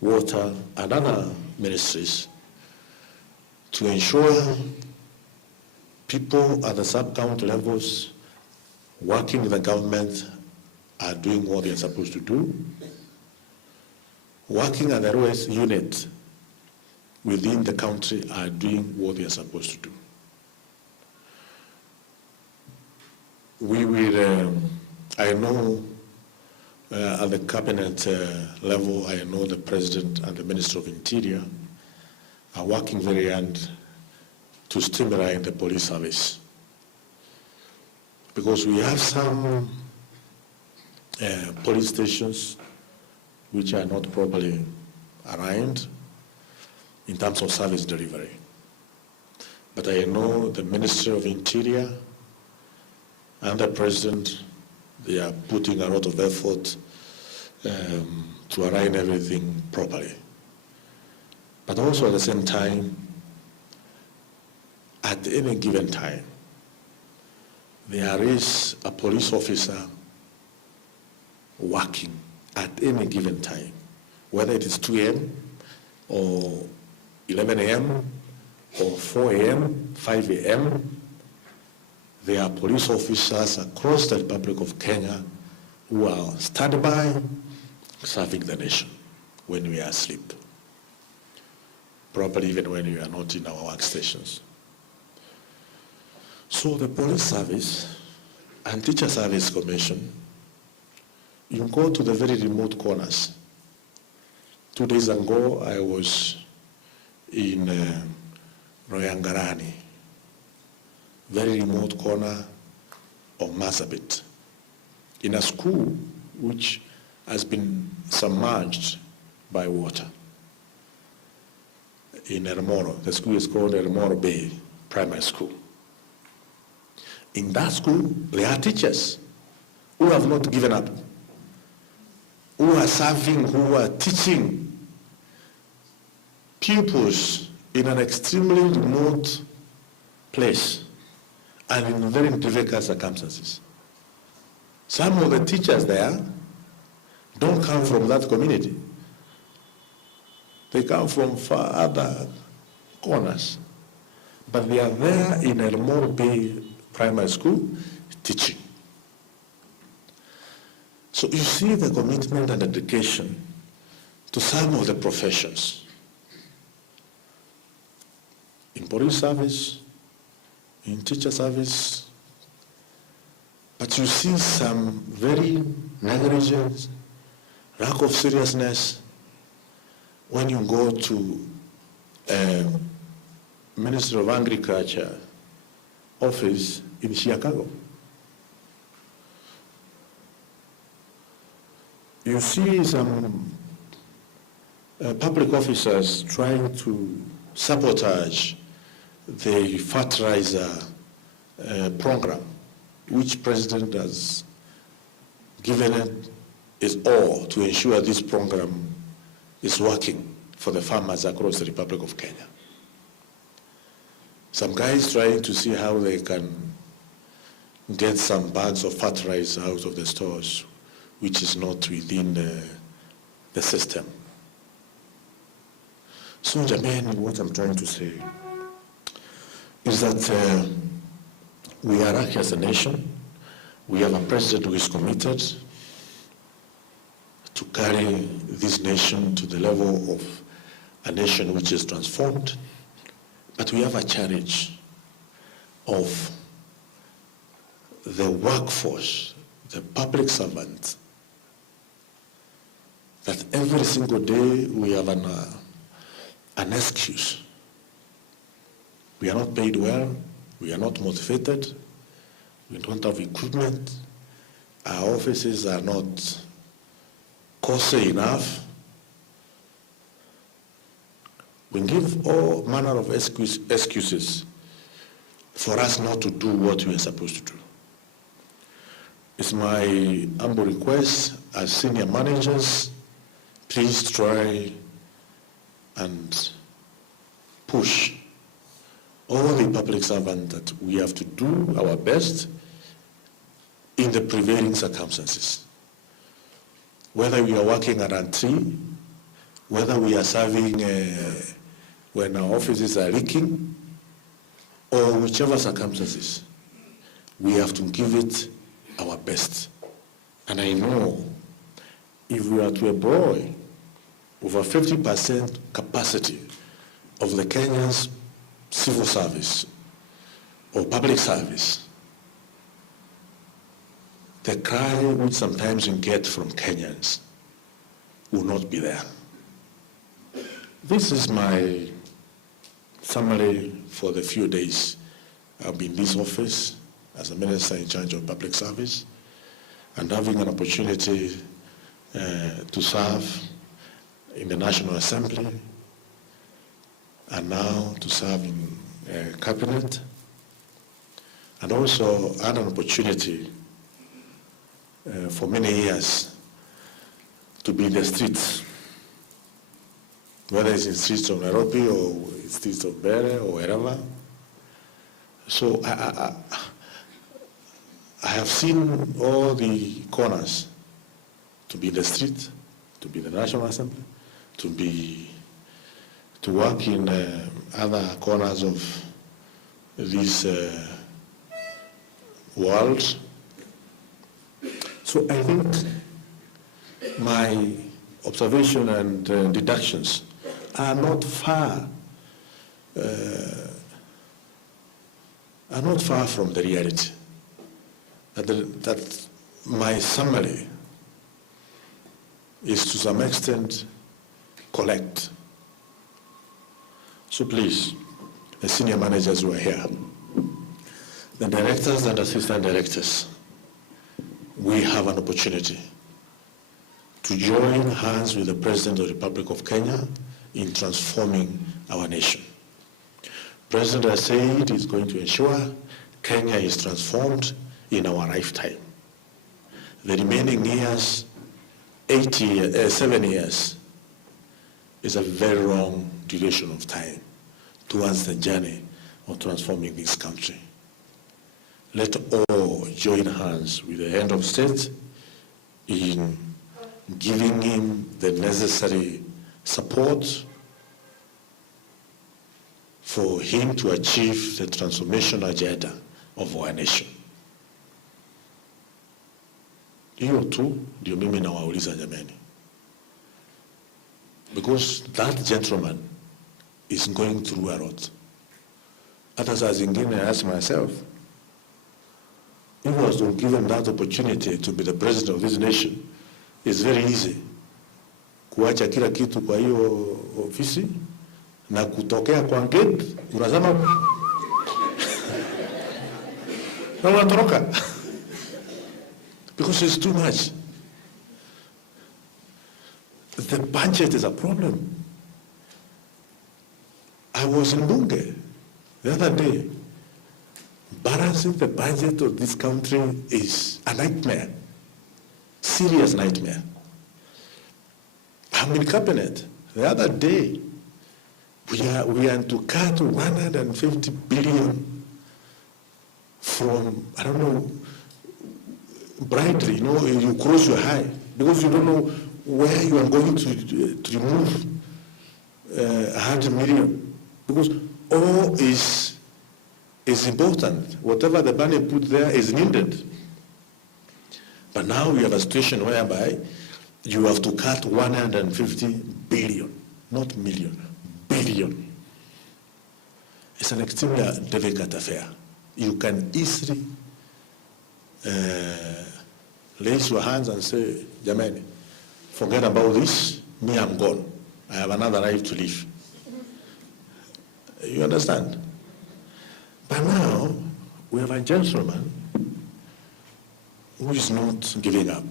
Water, and other ministries to ensure people at the sub-county levels working with the government are doing what they're supposed to do. Working at the lowest unit within the country are doing what they're supposed to do. We will, I know at the cabinet level, I know the President and the Minister of Interior are working very hard to stimulate the police service. Because we have some police stations which are not properly aligned in terms of service delivery. But I know the Ministry of Interior and the President, they are putting a lot of effort to align everything properly. But also at the same time, at any given time, there is a police officer working at any given time, whether it is 2 a.m. or 11 a.m. or 4 a.m., 5 a.m., there are police officers across the Republic of Kenya who are standby serving the nation when we are asleep, probably even when we are not in our workstations. So the police service and teacher service commission, you go to the very remote corners. 2 days ago, I was in Royangarani, very remote corner of Marsabit, in a school which has been submerged by water in Ermoro. The school is called Ermoro Bay Primary School. In that school, there are teachers who have not given up, who are serving, who are teaching pupils in an extremely remote place and in very difficult circumstances. Some of the teachers there don't come from that community. They come from far other corners. But they are there in Ermoro Bay Primary School teaching. So you see the commitment and dedication to some of the professions. In police service, in teacher service, but you see some very negligence, lack of seriousness when you go to Ministry of Agriculture office in Chicago. You see some public officers trying to sabotage the fertilizer program, which President has given it his all to ensure this program is working for the farmers across the Republic of Kenya. Some guys trying to see how they can get some bags of fertilizer out of the stores, which is not within the system. So, Jamani, what I'm trying to say is that we are lucky as a nation. We have a president who is committed to carry this nation to the level of a nation which is transformed. But we have a challenge of the workforce, the public servants, that every single day we have an excuse. We are not paid well, we are not motivated, we don't have equipment, our offices are not costly enough. We give all manner of excuses for us not to do what we are supposed to do. It's my humble request as senior managers please try and push all the public servants that we have to do our best in the prevailing circumstances. Whether we are working at entry, whether we are serving when our offices are leaking, or whichever circumstances, we have to give it our best. And I know if we are to employ over 50% capacity of the Kenyan's civil service or public service, the cry which sometimes you get from Kenyans will not be there. This is my summary for the few days I've been in this office as a minister in charge of public service and having an opportunity to serve in the National Assembly and now to serve in cabinet, and also had an opportunity for many years to be in the streets, whether it's in the streets of Nairobi or in the streets of Bere or wherever. So I have seen all the corners, to be in the street, to be in the National Assembly, to work in other corners of this world. So I think my observation and deductions are not far from the reality. That my summary is to some extent correct. So please, the senior managers who are here, the directors and assistant directors, we have an opportunity to join hands with the President of the Republic of Kenya in transforming our nation. President has said he's going to ensure Kenya is transformed in our lifetime. The remaining years, 7 years, is a very long duration of time towards the journey of transforming this country. Let all join hands with the head of state in giving him the necessary support for him to achieve the transformation agenda of our nation. Hiyo tu ndio mimi nawauliza jamani. Because that gentleman is going through a lot. Hata saa zingine I ask myself, if I was to give him that opportunity to be the president of this nation, it's very easy kuacha kila kitu kwa hiyo ofisi na kutokea kwa gate unazama na unatoroka because it's too much. The budget is a problem. I was in Bunge the other day. Balancing the budget of this country is a nightmare, serious nightmare. I'm in cabinet. The other day, we are to cut 150 billion from, I don't know, brightly, you close your eye because you don't know where you are going to remove 100 million, because all is important. Whatever the money put there is needed. But now we have a situation whereby you have to cut 150 billion, not million, billion. It's an extremely difficult affair. You can easily raise your hands and say, Jamani, forget about this, me, I'm gone. I have another life to live. You understand? But now, we have a gentleman who is not giving up.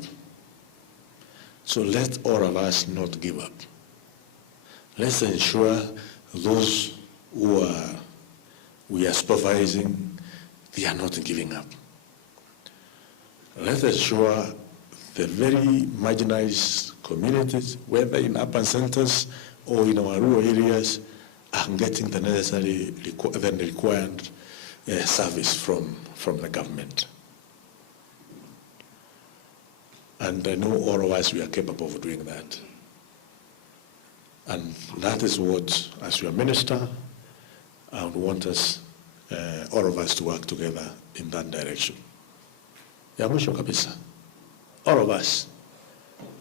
So let all of us not give up. Let's ensure those who we are supervising, they are not giving up. Let's ensure the very marginalized communities, whether in urban centers or in our rural areas, are getting the necessary, the required service from the government. And I know all of us, we are capable of doing that. And that is what, as your minister, I would want us, all of us, to work together in that direction. Ya mwisho kabisa, all of us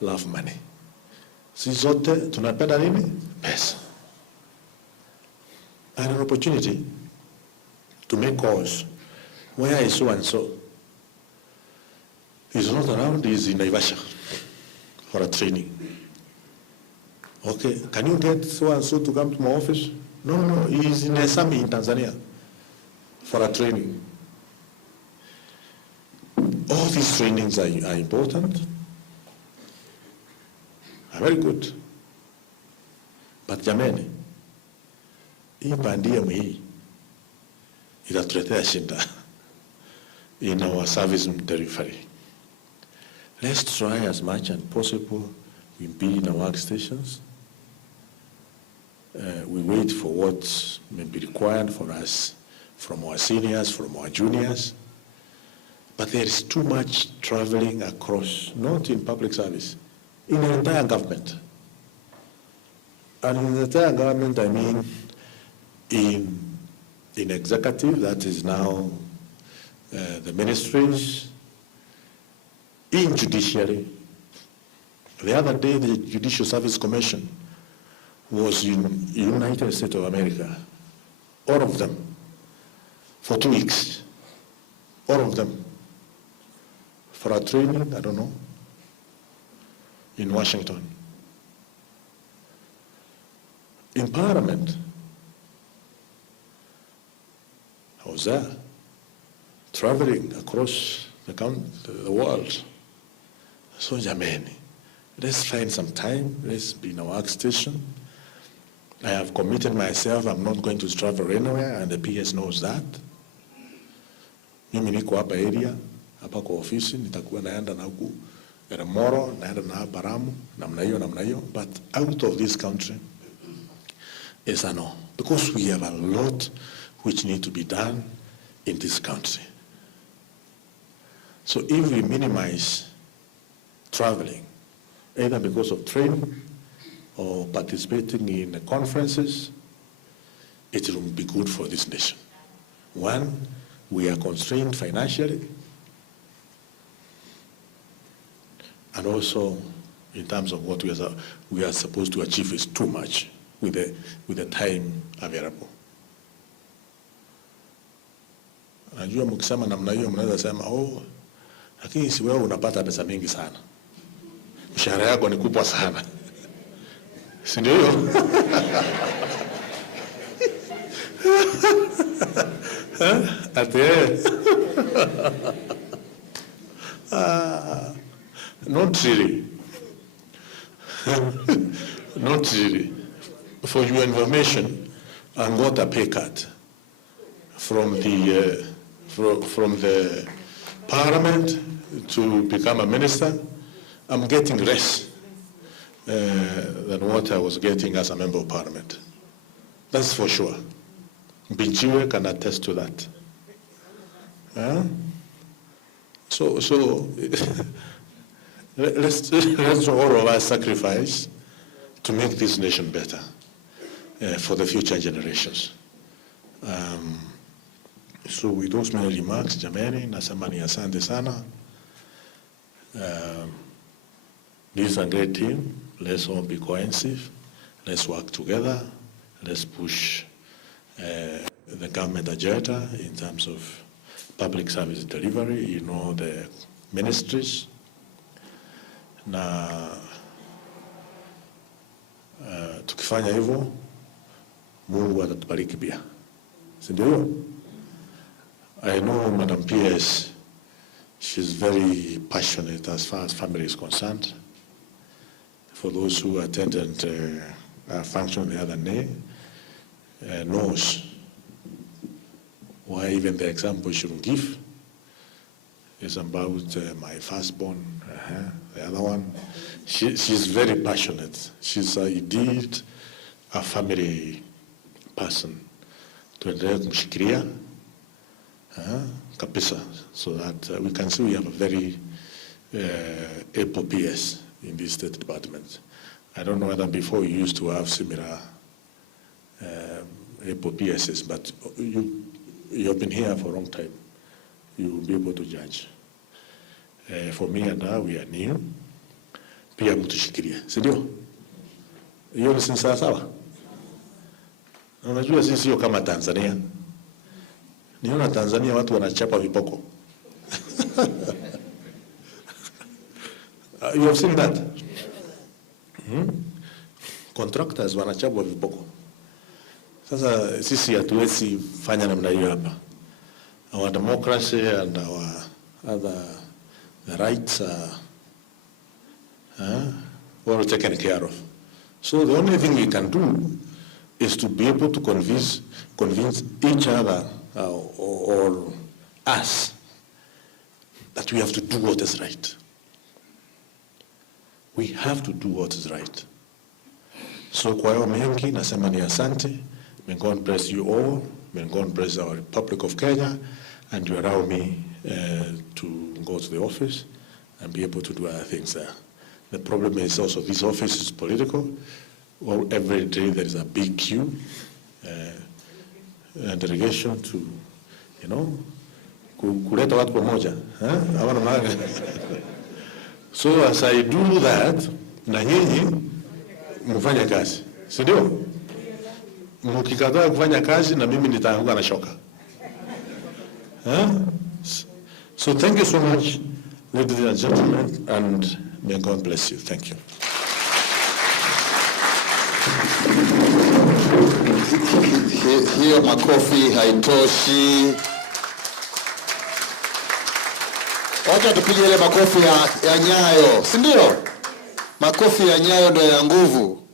love money. Sisi zote tunapenda nini? Pesa. And an opportunity to make calls. Where is so and so? He's not around, he's in Naivasha for a training. Okay, can you get so and so to come to my office? No, he's in Esami in Tanzania for a training. All these trainings are important, are very good. But jamani, hii bandia hii itatuletea shinda in our service delivery. Let's try as much as possible. We be in our workstations. We wait for what may be required for us from our seniors, from our juniors. But there is too much traveling across, not in public service, in the entire government. And in the entire government, I mean in executive, that is now the ministries, in judiciary. The other day, the Judicial Service Commission was in United States of America, all of them, for 2 weeks, all of them, for a training, I don't know, in Washington. In Parliament, I was there, traveling across the world. So jamani, let's find some time, let's be in our workstation. I have committed myself, I'm not going to travel anywhere, and the PS knows that. Mimi niko hapa area, hapa kwa ofisi, nitakuwa naenda na huku Moro, naenda na Baramu, namna hiyo, but out of this country is a no. Because we have a lot which need to be done in this country. So if we minimize traveling, either because of training or participating in conferences, it will be good for this nation. One, we are constrained financially, and also in terms of what we are supposed to achieve is too much with the time available. Najua mkisema namna hiyo mnaweza sema lakini si wewe unapata pesa mingi sana. Mshahara yako ni kubwa sana. Si ndio hiyo? Not really. Not really. For your information, I got a pay cut from the Parliament to become a minister. I'm getting less than what I was getting as a member of Parliament. That's for sure. Binchiwe can attest to that. So let's all of us sacrifice to make this nation better for the future generations. So with those many remarks, jamani, nasema ni asante sana. This is a great team. Let's all be cohesive. Let's work together. Let's push the government agenda in terms of public service delivery in all the ministries. Na tukifanya hivyo, Mungu atatubariki pia. Si ndio? I know Madam PS, she's very passionate as far as family is concerned. For those who attended a function the other day, knows why even the example she will give is about my firstborn, the other one. She's very passionate. She's indeed a family person. Tuendelee kumshikilia kabisa, so that we can see we have a very able PS in this State Department. I don't know whether before you used to have similar able PSs, but you've been here for a long time. You will be able to judge. For me and her, we are new. Pia mtushikilie, si ndio? Hiyo ni sawa. Unajua sisi sio kama Tanzania. Niona Tanzania watu wanachapa vipoko. You have seen that? Contractors wanachapa vipoko. Sasa sisi hatuwezi fanya namna hiyo hapa. Our democracy and our other rights are well taken care of. So the only thing we can do is to be able to convince each other or us that we have to do what is right. We have to do what is right. So kwa hiyo mengi nasema ni asante. May God bless you all. May God bless our Republic of Kenya, and you allow me to go to the office and be able to do other things there. The problem is also this office is political. Well, every day there is a big queue, a delegation to, kuleta watu pamoja. So as I do that, na nyinyi mfanye kazi, si ndio? Mkikataa kufanya kazi na mimi nitaanguka na shoka. So thank you so much, ladies and gentlemen, and may God bless you. Thank you. Hiyo makofi haitoshi. Wacha tupige ile makofi ya nyayo, si ndio? Makofi ya nyayo ndio ya nguvu.